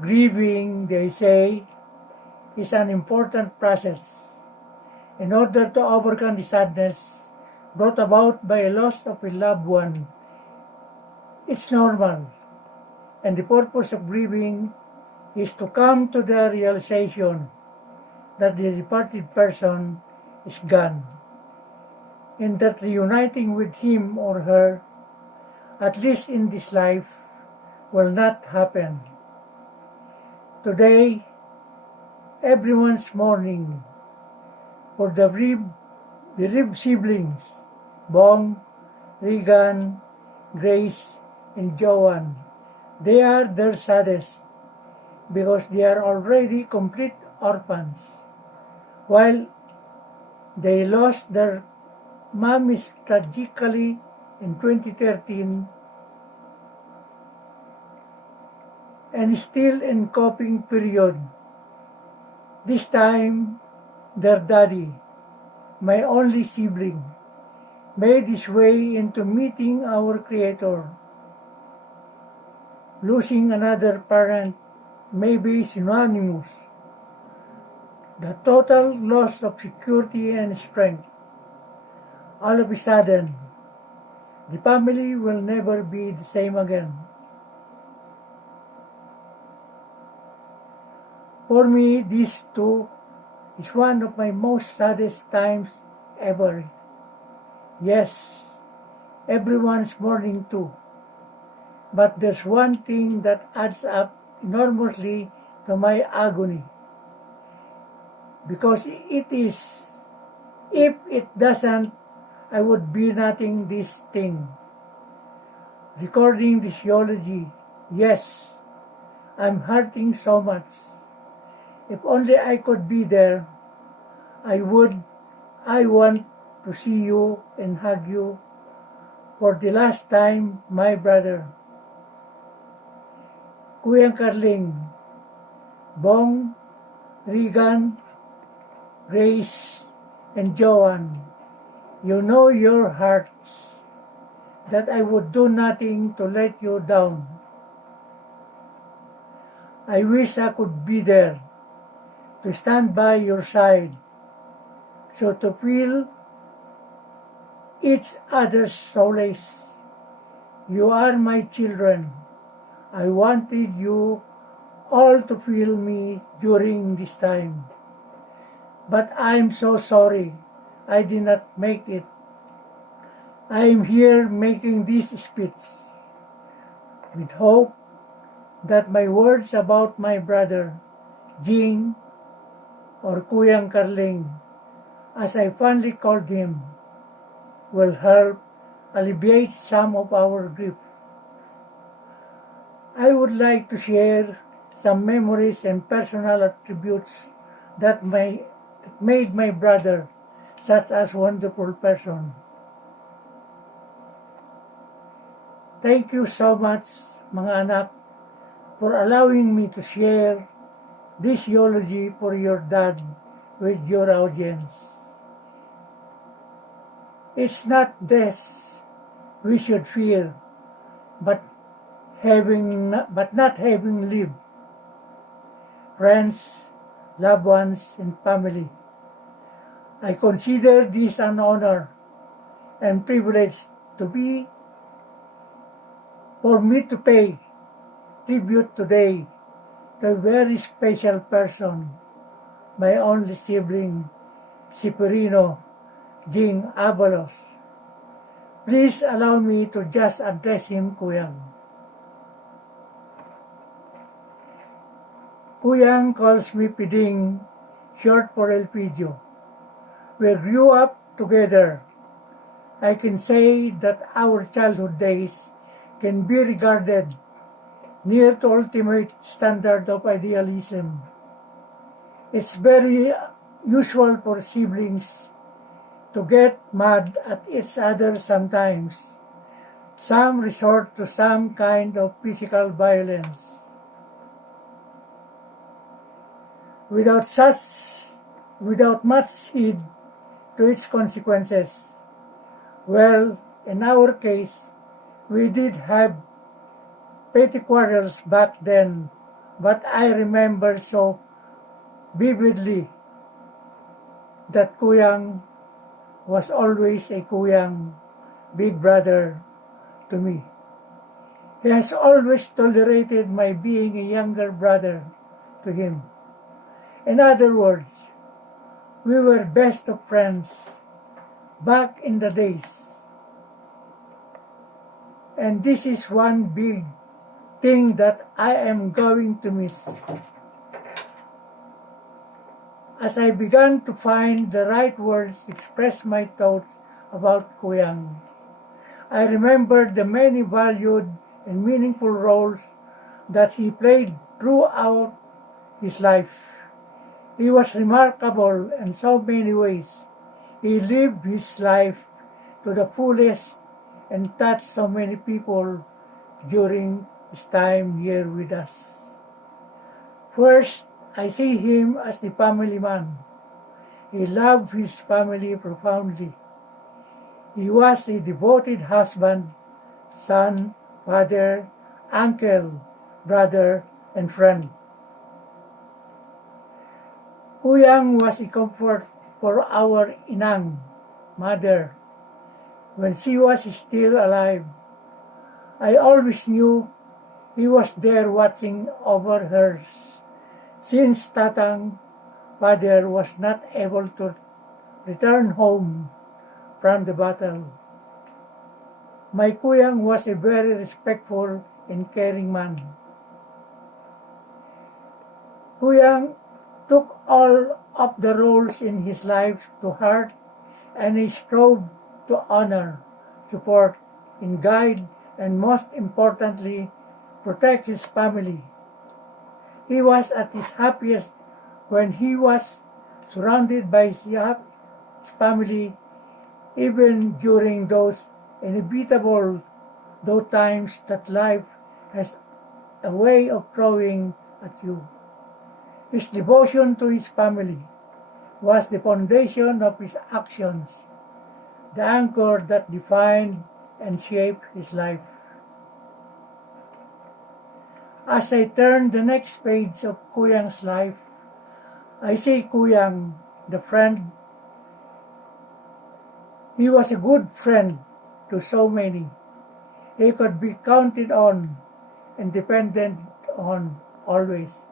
Grieving, they say, is an important process. In order to overcome the sadness brought about by a loss of a loved one, it's normal. And the purpose of grieving is to come to the realization that the departed person is gone, and that reuniting with him or her, at least in this life, will not happen. Today, everyone's mourning for the bereaved siblings, Bong, Regan, Grace, and Joanne. They are their saddest because they are already complete orphans. While they lost their mommies tragically in 2013 and still in coping period. This time, their daddy, my only sibling, made his way into meeting our Creator. Losing another parent may be synonymous. The total loss of security and strength. All of a sudden, the family will never be the same again. For me, this too is one of my most saddest times ever. Yes, everyone's mourning too. But there's one thing that adds up enormously to my agony. Because it is, if it doesn't, I would be nothing this thing. Recording this eulogy, yes, I'm hurting so much. If only I could be there, I want to see you and hug you for the last time, my brother. Kuyang Carling, Bong, Regan, Grace, and Joanne, you know your hearts that I would do nothing to let you down. I wish I could be there to stand by your side, so to feel each other's solace. You are my children. I wanted you all to feel me during this time. But I'm so sorry I did not make it. I am here making this speech with hope that my words about my brother, Jing, or Kuyang Carling, as I fondly called him, will help alleviate some of our grief. I would like to share some memories and personal attributes that made my brother such a wonderful person. Thank you so much, mga anak, for allowing me to share this eulogy for your dad with your audience. It's not death we should fear, but not having lived. Friends, loved ones, and family, I consider this an honor and privilege for me to pay tribute today to a very special person, my only sibling, Cipriano Jing Avalos. Please allow me to just address him, Kuyang. Kuyang calls me Piding, short for Elpidio. We grew up together. I can say that our childhood days can be regarded near to ultimate standard of idealism. It's very usual for siblings to get mad at each other sometimes. Some resort to some kind of physical violence. Without much heed to its consequences. Well, in our case, we did have petty quarrels back then but I remember so vividly that Kuyang was always a Kuyang, big brother to me. He has always tolerated my being a younger brother to him. In other words, we were best of friends back in the days. And this is one big thing that I am going to miss. As I began to find the right words to express my thoughts about Kuyang, I remembered the many valued and meaningful roles that he played throughout his life. He was remarkable in so many ways. He lived his life to the fullest and touched so many people during his time here with us. First, I see him as the family man. He loved his family profoundly. He was a devoted husband, son, father, uncle, brother, and friend. Kuyang was a comfort for our inang, mother, when she was still alive. I always knew he was there watching over her, since Tatang, father, was not able to return home from the battle. My Kuyang was a very respectful and caring man. Kuyang took all of the roles in his life to heart, and he strove to honor, support, and guide, and most importantly, protect his family. He was at his happiest when he was surrounded by his family, even during those inevitable times that life has a way of throwing at you. His devotion to his family was the foundation of his actions, the anchor that defined and shaped his life. As I turn the next page of Kuyang's life, I see Kuyang, the friend. He was a good friend to so many. He could be counted on and depended on always.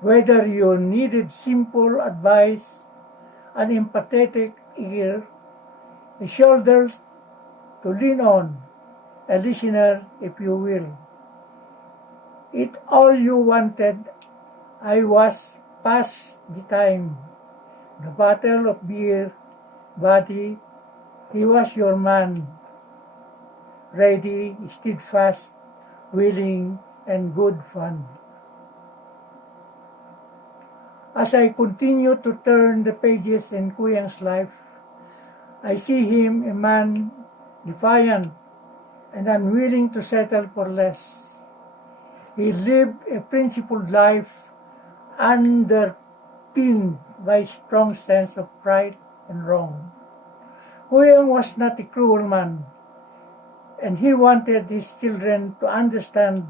Whether you needed simple advice, an empathetic ear, a shoulder to lean on, a listener if you will. It all you wanted. I was past the time. The battle of beer, body, he was your man. Ready, steadfast, willing, and good fun. As I continue to turn the pages in Kuyang's life, I see him a man defiant and unwilling to settle for less. He lived a principled life underpinned by a strong sense of right and wrong. Kuyang was not a cruel man, and he wanted his children to understand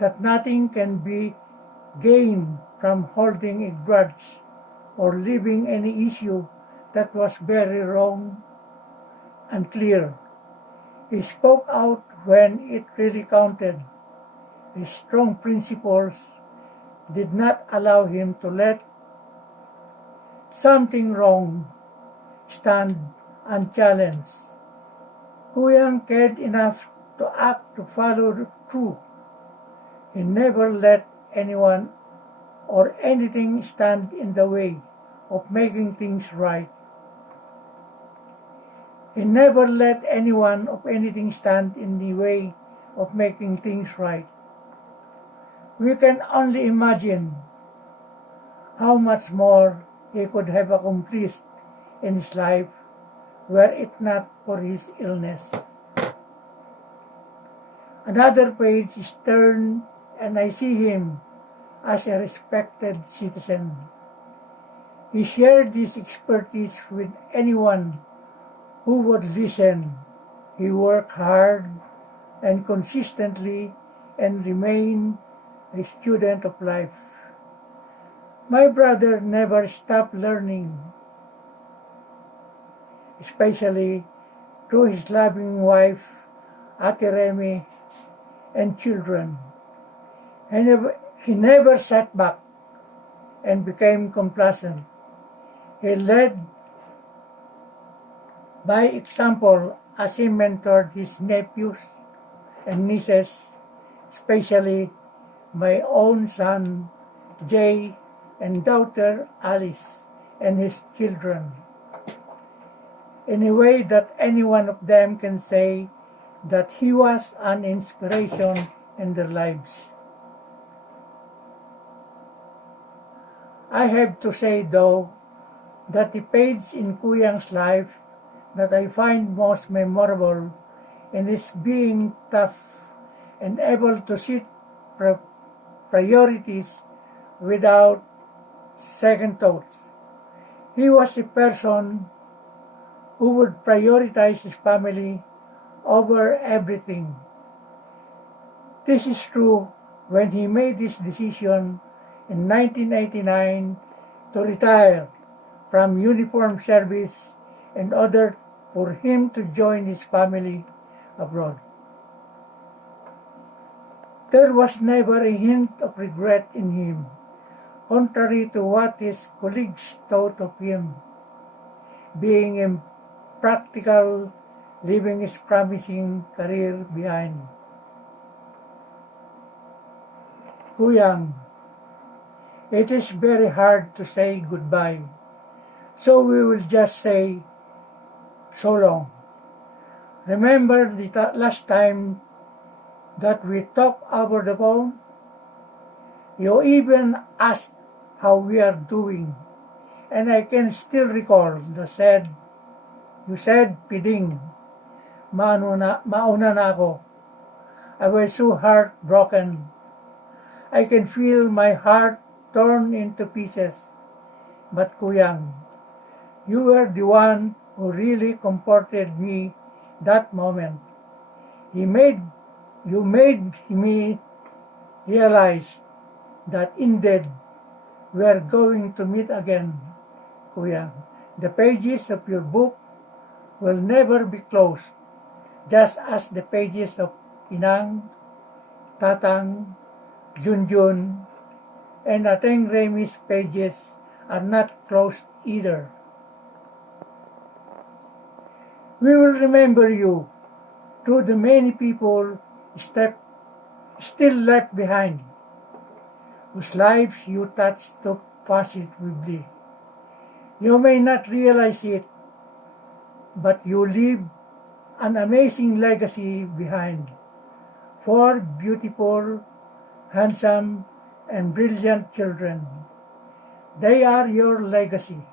that nothing can be gained from holding a grudge or leaving any issue that was very wrong and clear. He spoke out when it really counted. His strong principles did not allow him to let something wrong stand unchallenged. Kuyang cared enough to act to follow through. He never let anyone or anything stand in the way of making things right. He never let anyone or anything stand in the way of making things right. We can only imagine how much more he could have accomplished in his life were it not for his illness. Another page is turned and I see him as a respected citizen. He shared his expertise with anyone who would listen. He worked hard and consistently and remained a student of life. My brother never stopped learning, especially through his loving wife, Ate Remy, and children. He never sat back and became complacent. He led by example as he mentored his nephews and nieces, especially my own son, Jay, and daughter, Alice, and his children, in a way that any one of them can say that he was an inspiration in their lives. I have to say, though, that the page in Kuyang's life that I find most memorable in his being tough and able to set priorities without second thoughts. He was a person who would prioritize his family over everything. This is true when he made his decision in 1989 to retire from uniform service in order for him to join his family abroad. There was never a hint of regret in him, contrary to what his colleagues thought of him, being impractical, leaving his promising career behind. Kuyang, it is very hard to say goodbye, so we will just say so long. Remember the last time that we talked over the phone? You even asked how we are doing, and I can still recall you said, Piding, mauna na ako. I was so heartbroken. I can feel my heart torn into pieces. But Kuyang, you were the one who really comforted me that moment. You made me realize that indeed we are going to meet again, Kuyang. The pages of your book will never be closed, just as the pages of Inang, Tatang, Junjun, and Ateng Remy's pages are not closed either. We will remember you through the many people still left behind, whose lives you touched so positively. You may not realize it, but you leave an amazing legacy behind. 4 beautiful, handsome, and brilliant children. They are your legacy.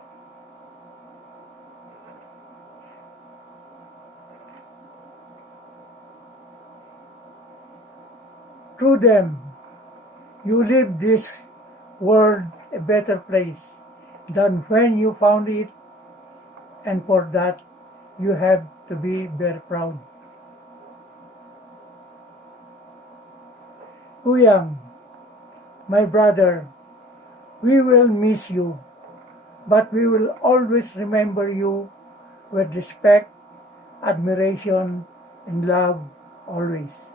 Through them, you leave this world a better place than when you found it, and for that, you have to be very proud. Kuyang, my brother, we will miss you, but we will always remember you with respect, admiration, and love always.